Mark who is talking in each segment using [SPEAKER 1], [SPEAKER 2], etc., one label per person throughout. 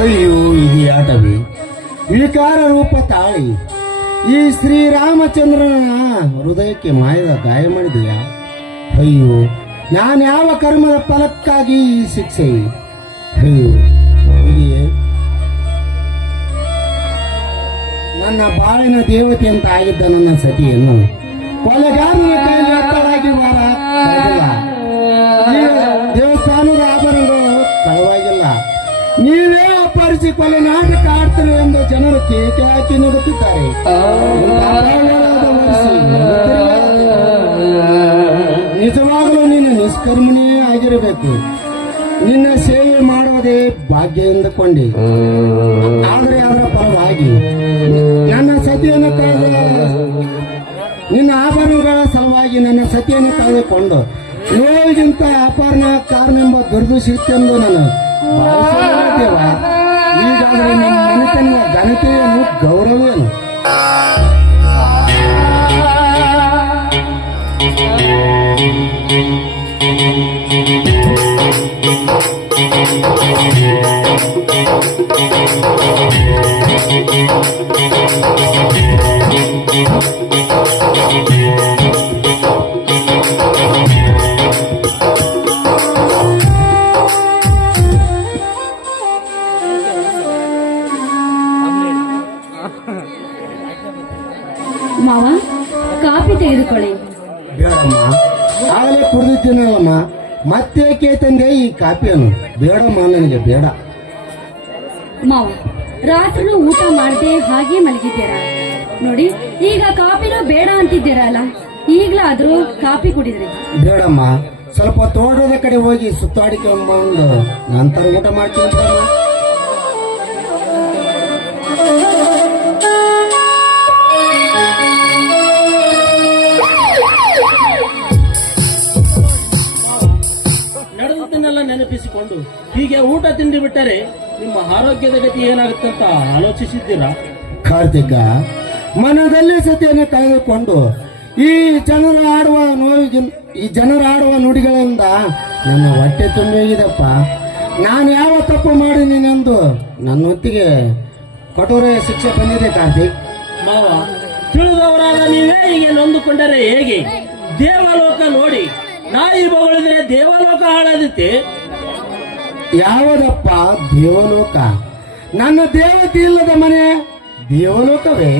[SPEAKER 1] ಅಯ್ಯೋ, ಇದು ಆಟವಿ. ವಿಕಾರ ರೂಪ ತಾಳಿ ಈ ಶ್ರೀರಾಮಚಂದ್ರನ ಹೃದಯಕ್ಕೆ ಮಾಯದ ಗಾಯ ಮಾಡಿದೆಯಾ? ಅಯ್ಯೋ, ನಾನು ಯಾವ ಕರ್ಮದ ಫಲಕ್ಕಾಗಿ ಈ ಶಿಕ್ಷೆ? ಅಯ್ಯೋ ನನ್ನ ಬಾಳಿನ ದೇವತೆ ಅಂತ ಆಗಿದ್ದ ನನ್ನ ಸತಿಯನ್ನು ಕೊಲೆಗಾರನ ಕೈಯಲ್ಲಿ ದೇವಸ್ಥಾನದ ಆಭರಣಗಳು ಕಳವಾಗಿಲ್ಲ ನೀವೇ ಅಪಹರಿಸಿ ಕೊಲೆ ಆಡ್ತಾರೆ ಎಂದು ಜನರು ಕೇಕೆ ಹಾಕಿ ವಹಿಸಿ ನಿಜವಾಗಲೂ ನಿನ್ನ ನಿಷ್ಕರ್ಮಣಿಯೇ ಆಗಿರಬೇಕು. ನಿನ್ನ ಸೇವೆ ಮಾಡುವುದೇ ಭಾಗ್ಯ ಎಂದುಕೊಂಡೆ. ಆದರೆ ಅವರ ಫಲವಾಗಿ ನನ್ನ ಸತಿಯನ್ನು ಕಳೆದ ನಿನ್ನ ಆಭರಣಗಳ ಸಲುವಾಗಿ ನನ್ನ ಸತಿಯನ್ನು ಕಳೆದುಕೊಂಡು ನೋವಿಗಿಂತ ಅಪಹರಣ ಎಂಬ ದುರ್ದು ಸಿಕ್ತೆಂದು ನಾನು ಈಗಾದರೆ ನಿಮ್ಮ ಮನೆತನ ಘನತೆಯನ್ನು ಗೌರವೇನು
[SPEAKER 2] ಮಾವ ಕಾಫಿ ತೆಗೆದುಕೊಳ್ಳಿ.
[SPEAKER 1] ಬೇಡಮ್ಮ ಆಗಲೇ ಕುಡಿದಿದ್ದೀನಲ್ಲಮ್ಮ ಮತ್ತೆ ತಂದೆ ಈ ಕಾಪಿಯನ್ನು ಬೇಡಮ್ಮ ನನಗೆ ಬೇಡ.
[SPEAKER 2] ಮಾವ ರಾತ್ರಿ ಊಟ ಮಾಡದೆ ಹಾಗೆ ಮಲಗಿದ್ದೀರಾ? ನೋಡಿ ಈಗ ಕಾಫಿನೂ ಬೇಡ ಅಂತಿದ್ದೀರಲ್ಲ ಈಗ್ಲಾದ್ರೂ ಕಾಫಿ ಕುಡಿದ್ರಿ.
[SPEAKER 1] ಬೇಡಮ್ಮ ಸ್ವಲ್ಪ ತೋಟದ ಕಡೆ ಹೋಗಿ ಸುತ್ತಾಡಿಕೊಂಡು ನಂತರ ಊಟ ಮಾಡ್ತೀನಿ
[SPEAKER 3] ನೆನಪಿಸಿಕೊಂಡು ಹೀಗೆ ಊಟ ತಿಂಡಿ ಬಿಟ್ಟರೆ ನಿಮ್ಮ ಆರೋಗ್ಯದ ಗತಿ ಏನಾಗುತ್ತೆ ಅಂತ ಆಲೋಚಿಸಿದ್ದೀರಾ?
[SPEAKER 1] ಕಾರ್ತಿಕ ಮನದಲ್ಲೇ ಸತಿಯನ್ನು ಕಳೆದುಕೊಂಡು ಈ ಜನರು ಆಡುವ ನೋವಿಗೆ ಈ ಜನರು ಆಡುವ ನುಡಿಗಳಿಂದ ನನ್ನ ಹೊಟ್ಟೆ ತುಂಬಿ ಹೋಗಿದೆಪ್ಪ. ನಾನು ಯಾವ ತಪ್ಪು ಮಾಡಿದ್ದೀನೆಂದು ನನ್ನ ಹೊತ್ತಿಗೆ ಕಠೋರ ಶಿಕ್ಷೆ ಬಂದಿದೆ ಕಾರ್ತಿಕ್
[SPEAKER 3] ಮಾವ ತಿಳಿದವರಾದ ನೀವೇ ಹೀಗೆ ನೊಂದುಕೊಂಡರೆ ಹೇಗೆ? ದೇವಲೋಕ ನೋಡಿ ನಾಯಿ ಬಗಳಿದ್ರೆ ದೇವಲೋಕ ಹಾಳಾದಿತ್ತೆ
[SPEAKER 1] ಯಾವುದಪ್ಪ ದೇವಲೋಕ? ನನ್ನ ದೇವತೆ ಇಲ್ಲದ ಮನೆ ದೇವಲೋಕವೇ?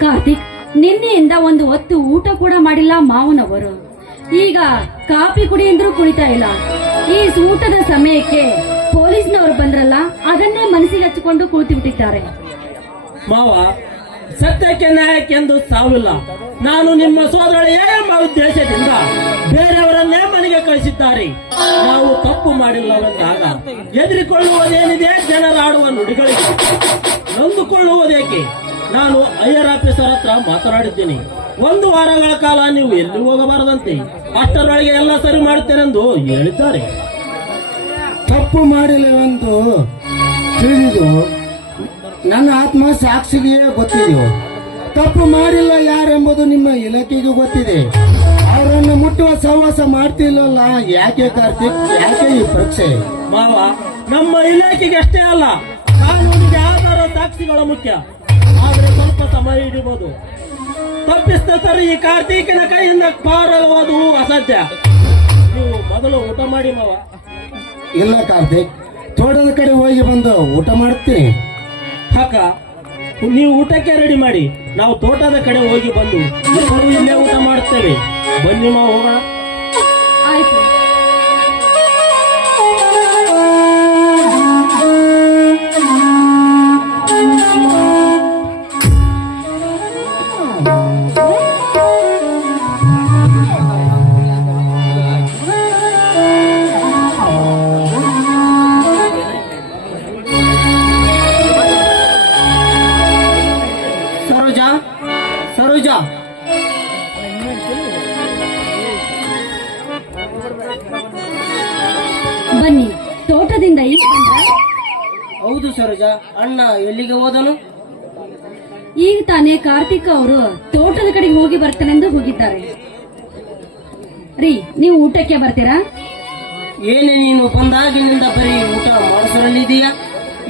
[SPEAKER 2] ಕಾರ್ತಿಕ್ ನಿನ್ನೆಯಿಂದ ಒಂದು ಹೊತ್ತು ಊಟ ಕೂಡ ಮಾಡಿಲ್ಲ ಮಾವನವರು. ಈಗ ಕಾಫಿ ಕುಡಿ ಅಂದ್ರೂ ಕುಡಿತಾ ಇಲ್ಲ. ಈ ಊಟದ ಸಮಯಕ್ಕೆ ಪೊಲೀಸ್ನವರು ಬಂದ್ರಲ್ಲ ಅದನ್ನೇ ಮನಸ್ಸಿಗೆ ಹಚ್ಚಿಕೊಂಡು ಕುಳಿತು ಬಿಟ್ಟಿದ್ದಾರೆ
[SPEAKER 3] ಮಾವ ಸತ್ಯಕ್ಕೆ ನ್ಯಾಯಕ್ಕೆಂದು ಸಾವಿಲ್ಲ. ನಾನು ನಿಮ್ಮ ಸೋದರಳೆಯೇ ಎಂಬ ಉದ್ದೇಶದಿಂದ ಬೇರೆಯವರನ್ನೇ ಮನೆಗೆ ಕಳಿಸಿದ್ದಾರೆ. ನಾವು ತಪ್ಪು ಮಾಡಿಲ್ಲವೆಂದಾಗ ಎದುರಿಕೊಳ್ಳುವುದೇನಿದೆ ಜನರಾಡುವ ನುಡಿಗಳಿಗೆ. ನೊಂದುಕೊಳ್ಳುವುದೇಕೆ? ನಾನು ಐಯರ್ ಆಫೀಸರ್ ಹತ್ರ ಮಾತನಾಡಿದ್ದೀನಿ. ಒಂದು ವಾರಗಳ ಕಾಲ ನೀವು ಎಲ್ಲಿ ಹೋಗಬಾರದಂತೆ? ಅಷ್ಟರೊಳಗೆ ಎಲ್ಲ ಸರಿ ಮಾಡುತ್ತೇನೆಂದು ಹೇಳಿದ್ದಾರೆ.
[SPEAKER 1] ತಪ್ಪು ಮಾಡಿಲ್ಲವೆಂದು ತಿಳಿದು ನನ್ನ ಆತ್ಮ ಸಾಕ್ಷಿಗೆ ಗೊತ್ತಿದೆಯೋ? ತಪ್ಪು ಮಾಡಿಲ್ಲ ಯಾರೆಂಬುದು ನಿಮ್ಮ ಇಲಾಖೆಗೆ ಗೊತ್ತಿದೆ. ಅವರನ್ನು ಮುಟ್ಟುವ ಸಹವಾಸ ಮಾಡ್ತಿಲ್ಲಲ್ಲ? ಯಾಕೆ ಕಾರ್ತಿಕ್? ಯಾಕೆ ಈ ಪರೀಕ್ಷೆ?
[SPEAKER 3] ಮಾವ ನಮ್ಮ ಇಲಾಖೆಗೆ ಅಷ್ಟೇ ಅಲ್ಲ ಕಾನೂನಿಗೆ ಆಧಾರ ಸಾಕ್ಷಿಗಳ ಮುಖ್ಯ. ಆದ್ರೆ ಸ್ವಲ್ಪ ಸಮಯ ಹಿಡಿಬಹುದು ತಪ್ಪಿಸ್ತರು ಈ ಕಾರ್ತಿಕನ ಕೈಯಿಂದ ಪಾರಲ್ವಾದು ಅಸಾಧ್ಯ. ನೀವು ಮೊದಲು ಊಟ ಮಾಡಿ ಮಾವ.
[SPEAKER 1] ಇಲ್ಲ ಕಾರ್ತಿಕ್ ತೋಟದ ಕಡೆ ಹೋಗಿ ಬಂದು ಊಟ ಮಾಡ್ತೀನಿ.
[SPEAKER 3] ಹಾಕ. ನೀವು ಊಟಕ್ಕೆ ರೆಡಿ ಮಾಡಿ. ನಾವು ತೋಟದ ಕಡೆ ಹೋಗಿ ಬಂದು ಇಲ್ಲೇ ಊಟ ಮಾಡ್ತೇವೆ ಬನ್ನಿ ನಾವು ಹೋಗೋಣ. ಅಣ್ಣ ಎಲ್ಲಿಗೆ ಹೋದನು?
[SPEAKER 2] ಈಗ ತಾನೇ ಕಾರ್ತಿಕ್ ಅವರು ತೋಟದ ಕಡೆಗೆ ಹೋಗಿ ಬರ್ತಾನೆಂದು ಹೋಗಿದ್ದಾರೆ. ರೀ ನೀವು ಊಟಕ್ಕೆ ಬರ್ತೀರಾ?
[SPEAKER 4] ಏನೇ ನೀನು ಬಂದಾಗಿನಿಂದ ಬರೀ ಊಟ ಮಾಡಿಸಲಿದೆಯಾ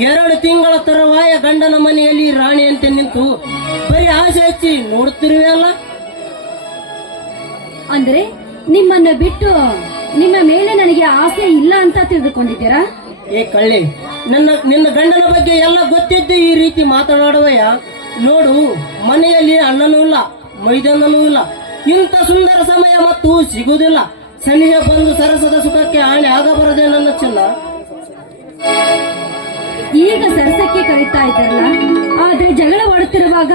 [SPEAKER 4] ಎರಡು ತಿಂಗಳ ತರುವಾಯ ಗಂಡನ ಮನೆಯಲ್ಲಿ ರಾಣಿ ಅಂತ ನಿಂತು ಬರೀ ಆಸೆ ಹಚ್ಚಿ ನೋಡುತ್ತಿರುವೆಯಲ್ಲ?
[SPEAKER 2] ಅಂದ್ರೆ ನಿಮ್ಮನ್ನ ಬಿಟ್ಟು ನಿಮ್ಮ ಮೇಲೆ ನನಗೆ ಆಸೆ ಇಲ್ಲ ಅಂತ ತಿಳಿದುಕೊಂಡಿದ್ದೀರಾ?
[SPEAKER 4] ಏ ಕಳ್ಳಿ ನನ್ನ, ನಿನ್ನ ಗಂಡನ ಬಗ್ಗೆ ಎಲ್ಲ ಗೊತ್ತಿದ್ದು ಈ ರೀತಿ ಮಾತನಾಡುವಯ್ಯ. ನೋಡು, ಮನೆಯಲ್ಲಿ ಅಣ್ಣನೂ ಇಲ್ಲ ಮೈದನನೂ ಇಲ್ಲ. ಇಂಥ ಸುಂದರ ಸಮಯ ಮತ್ತು ಸಿಗುವುದಿಲ್ಲ. ಸನಿಹ ಬಂದು ಸರಸದ ಸುಖಕ್ಕೆ ಆಣೆ ಆಗಬಾರದೆ ನನ್ನ ಚಿನ್ನ.
[SPEAKER 2] ಈಗ ಸರಸಕ್ಕೆ ಕಲಿತಾ ಇದ್ದಲ್ಲ, ಆದ್ರೆ ಜಗಳ ಒಡುತ್ತಿರುವಾಗ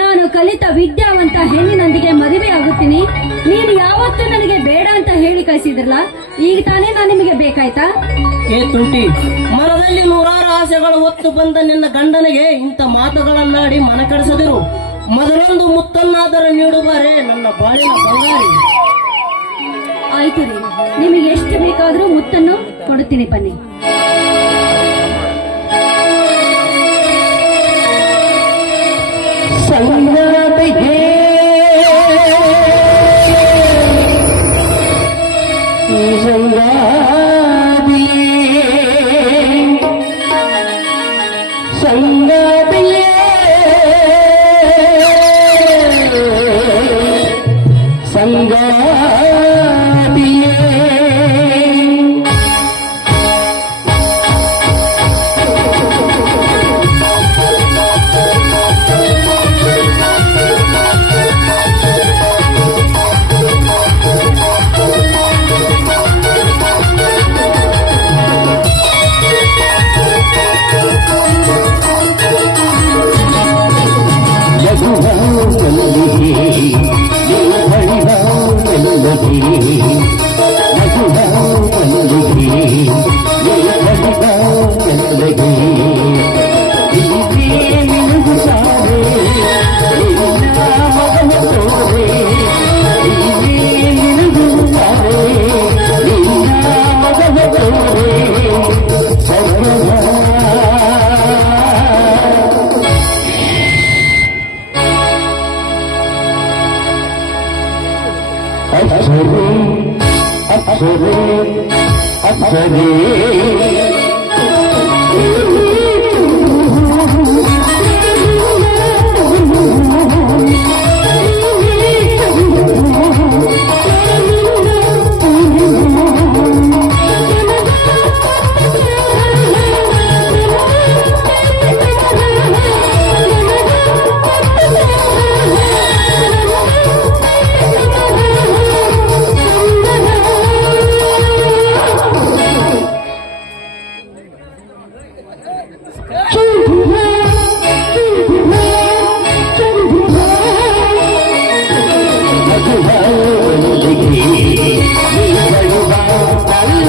[SPEAKER 2] ನಾನು ಕಲಿತ ವಿದ್ಯಾವಂತ ಹೆಣ್ಣಿನೊಂದಿಗೆ ಮದುವೆ ಆಗುತ್ತೀನಿ. ನೀನು ಯಾವತ್ತೂ ನನಗೆ ಬೇಡ ಅಂತ ಹೇಳಿ ಕಳಿಸಿದ್ರಲ್ಲ, ಈಗ ತಾನೇ ನಾನು ನಿಮಗೆ ಬೇಕಾಯ್ತಾ?
[SPEAKER 4] ಏ ತುಂಟಿ ಮರದಲ್ಲಿ ನೂರಾರು ಆಸೆಗಳು ಹೊತ್ತು ಬಂದ ನಿನ್ನ ಗಂಡನಿಗೆ ಇಂಥ ಮಾತುಗಳನ್ನಾಡಿ ಮನ ಕೆಡಿಸದಿರು ಮೊದಲೊಂದು ಮುತ್ತನ್ನಾದರೂ ನೀಡುವರೆ ನನ್ನ ಬಾಳಿನ ಬಂಗಾರಿ.
[SPEAKER 2] ಆಯ್ತು ರೀ ನಿಮಗೆ ಎಷ್ಟು ಬೇಕಾದರೂ ಮುತ್ತನ್ನು ಕೊಡುತ್ತೀನಿ ಬನ್ನಿ.
[SPEAKER 5] ಸಂಗತಿಗೆ
[SPEAKER 2] వెలుగుదే వెలుగుదే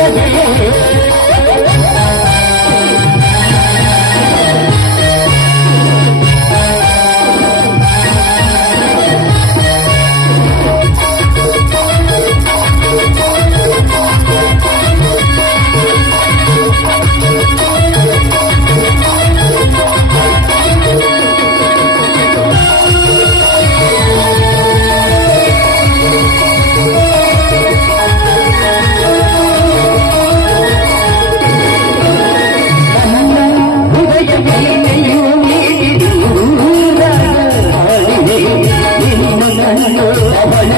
[SPEAKER 2] लगे అభయ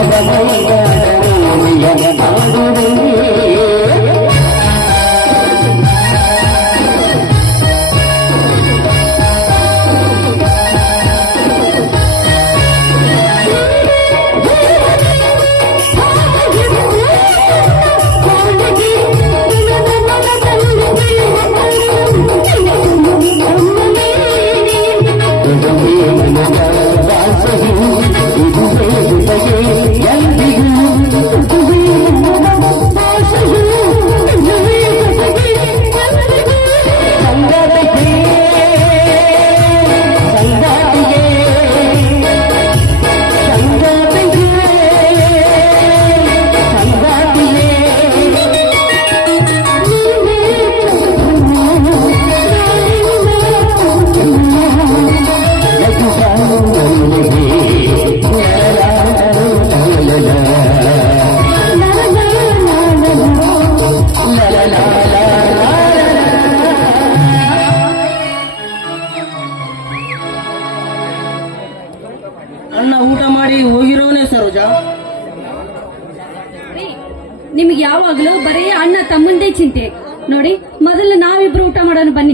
[SPEAKER 2] ನೋಡಿ ಮೊದಲು ನಾವಿಬ್ರು ಊಟ ಮಾಡೋಣ ಬನ್ನಿ.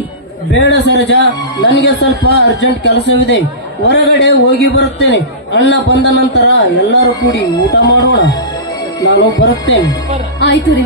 [SPEAKER 4] ಬೇಡ ಸರೋಜಾ ನನಗೆ ಸ್ವಲ್ಪ ಅರ್ಜೆಂಟ್ ಕೆಲಸವಿದೆ. ಹೊರಗಡೆ ಹೋಗಿ ಬರುತ್ತೇನೆ. ಅಣ್ಣ ಬಂದ ನಂತರ ಎಲ್ಲರೂ ಕೂಡಿ ಊಟ ಮಾಡೋಣ. ನಾನು ಬರುತ್ತೇನೆ.
[SPEAKER 2] ಆಯ್ತು ರೀ.